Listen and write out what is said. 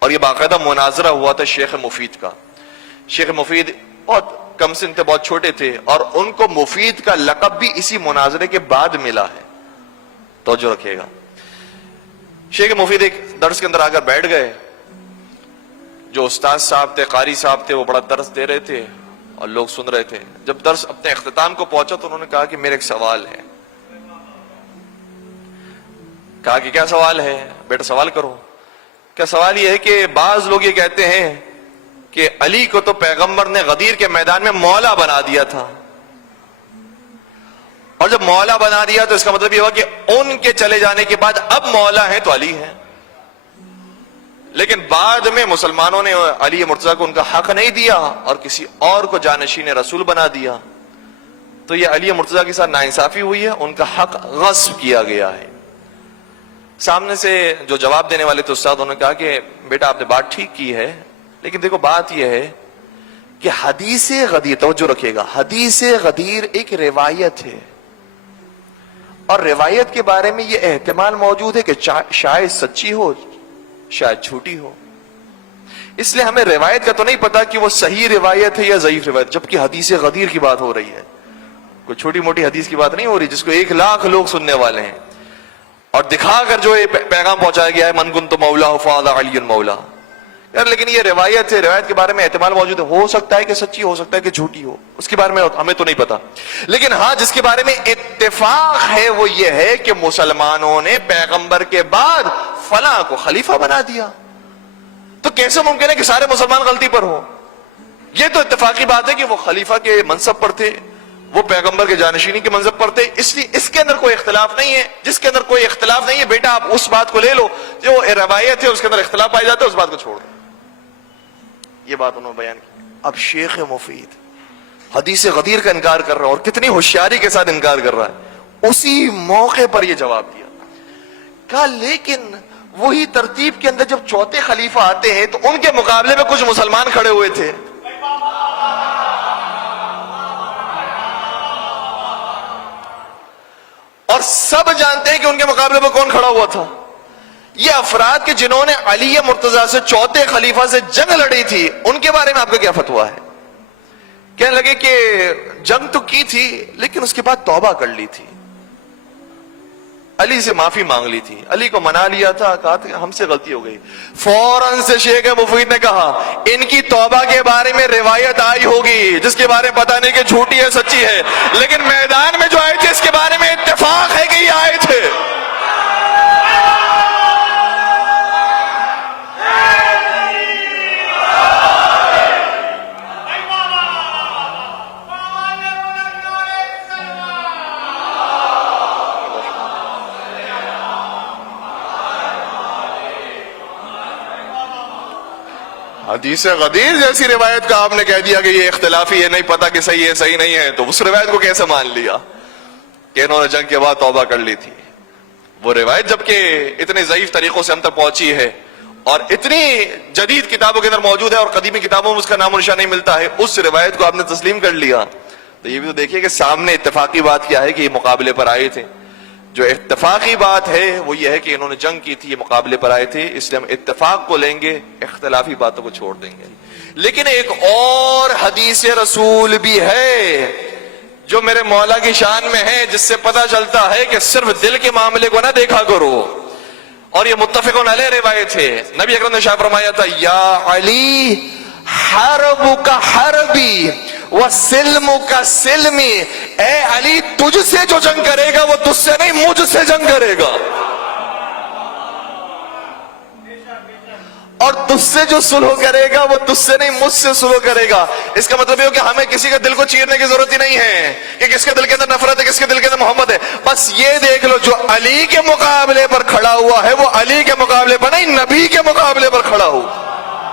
اور یہ باقاعدہ مناظرہ ہوا تھا شیخ مفید کا. شیخ مفید بہت کم سن تھے, بہت چھوٹے تھے, اور ان کو مفید کا لقب بھی اسی مناظرے کے بعد ملا ہے. توجہ رکھیے گا. شیخ مفید ایک درس کے اندر آ کر بیٹھ گئے. جو استاد صاحب تھے, قاری صاحب تھے, وہ بڑا درس دے رہے تھے اور لوگ سن رہے تھے. جب درس اپنے اختتام کو پہنچا تو انہوں نے کہا کہ میرے ایک سوال ہے. کہا کہ کیا سوال ہے؟ بیٹا سوال کرو. کیا سوال یہ ہے کہ بعض لوگ یہ کہتے ہیں کہ علی کو تو پیغمبر نے غدیر کے میدان میں مولا بنا دیا تھا, اور جب مولا بنا دیا تو اس کا مطلب یہ ہوا کہ ان کے چلے جانے کے بعد اب مولا ہیں تو علی ہیں, لیکن بعد میں مسلمانوں نے علی مرتضیٰ کو ان کا حق نہیں دیا اور کسی اور کو جانشین رسول بنا دیا, تو یہ علی مرتضیٰ کے ساتھ ناانصافی ہوئی ہے, ان کا حق غصب کیا گیا ہے. سامنے سے جو جواب دینے والے تھے استاد, انہوں نے کہا کہ بیٹا آپ نے بات ٹھیک کی ہے, لیکن دیکھو بات یہ ہے کہ حدیث غدیر, توجہ رکھیے گا, حدیث غدیر ایک روایت ہے, اور روایت کے بارے میں یہ احتمال موجود ہے کہ شاید سچی ہو شاید جھوٹی ہو. اس لیے ہمیں روایت کا تو نہیں پتا کہ وہ صحیح روایت ہے یا ضعیف روایت, جبکہ حدیث غدیر کی بات ہو رہی ہے. کوئی چھوٹی موٹی حدیث کی بات نہیں ہو رہی جس کو 1,00,000 لوگ سننے والے ہیں, اور دکھا کر جو پیغام پہنچایا گیا ہے من کنت مولا فہذا علی مولا. یار لیکن یہ روایت ہے, روایت کے بارے میں احتمال موجود ہے, ہو سکتا ہے کہ سچی, ہو سکتا ہے کہ جھوٹی ہو, اس کے بارے میں ہمیں تو نہیں پتا. لیکن ہاں جس کے بارے میں اتفاق ہے وہ یہ ہے کہ مسلمانوں نے پیغمبر کے بعد فلاں کو خلیفہ بنا دیا. تو کیسے ممکن ہے کہ سارے مسلمان غلطی پر ہوں؟ یہ تو اتفاقی بات ہے کہ وہ خلیفہ کے منصب پر تھے, وہ پیغمبر کے جانشینی کے منصب پر تھے, اس لیے اس کے اندر کوئی اختلاف نہیں ہے. جس کے اندر کوئی اختلاف نہیں ہے بیٹا آپ اس بات کو لے لو, جو روایت ہے اس کے اندر اختلاف پایا جاتا ہے اس بات کو چھوڑ دو. یہ بات انہوں نے بیان کی. اب شیخ مفید حدیث غدیر کا انکار کر رہا ہے, اور کتنی ہوشیاری کے ساتھ انکار کر رہا ہے. اسی موقع پر یہ جواب دیا. کہا لیکن وہی ترتیب کے اندر جب چوتھے خلیفہ آتے ہیں تو ان کے مقابلے میں کچھ مسلمان کھڑے ہوئے تھے, اور سب جانتے ہیں کہ ان کے مقابلے میں کون کھڑا ہوا تھا. یہ افراد کے جنہوں نے علی مرتضیٰ سے چوتھے خلیفہ سے جنگ لڑی تھی, ان کے بارے میں آپ کا کیا فتویٰ ہے؟ کہنے لگے کہ جنگ تو کی تھی لیکن اس کے بعد توبہ کر لی تھی, علی سے معافی مانگ لی تھی, علی کو منا لیا تھا, کہا تھا ہم سے غلطی ہو گئی. فوراً سے شیخ مفید نے کہا ان کی توبہ کے بارے میں روایت آئی ہوگی جس کے بارے میں پتہ نہیں کہ جھوٹی ہے سچی ہے, لیکن میدان میں جو آئے تھے اس کے بارے میں اتفاق ہے کہ یہ آئے تھے. حدیث غدیر جیسی روایت کا آپ نے کہہ دیا کہ یہ اختلافی ہے, نہیں پتا کہ صحیح ہے صحیح نہیں ہے, تو اس روایت کو کیسے مان لیا کہ انہوں نے جنگ کے بعد توبہ کر لی تھی؟ وہ روایت جبکہ اتنے ضعیف طریقوں سے ہم تک پہنچی ہے اور اتنی جدید کتابوں کے اندر موجود ہے اور قدیمی کتابوں میں اس کا نام و نشان نہیں ملتا ہے, اس روایت کو آپ نے تسلیم کر لیا. تو یہ بھی تو دیکھیے کہ سامنے اتفاقی بات کیا ہے کہ یہ مقابلے پر آئے تھے. جو اتفاقی بات ہے وہ یہ ہے کہ انہوں نے جنگ کی تھی, یہ مقابلے پر آئے تھے, اس لیے ہم اتفاق کو لیں گے, اختلافی باتوں کو چھوڑ دیں گے. لیکن ایک اور حدیث رسول بھی ہے جو میرے مولا کی شان میں ہے, جس سے پتہ چلتا ہے کہ صرف دل کے معاملے کو نہ دیکھا کرو, اور یہ متفقون علیہ روایت ہے. نبی اکرم نے شاہ فرمایا تھا یا علی حرب کا حربی وسلم کا سلمی, اے علی تجھ سے جو جنگ کرے گا وہ تجھ سے نہیں مجھ سے جنگ کرے گا, اور تجھ سے جو سلح کرے گا وہ تجھ سے نہیں مجھ سے سلح کرے گا. اس کا مطلب یہ ہو کہ ہمیں کسی کا دل کو چیرنے کی ضرورت ہی نہیں ہے کہ کس کے دل کے اندر نفرت ہے کس کے دل کے اندر محبت ہے. بس یہ دیکھ لو جو علی کے مقابلے پر کھڑا ہوا ہے وہ علی کے مقابلے پر نہیں نبی کے مقابلے پر کھڑا ہوا.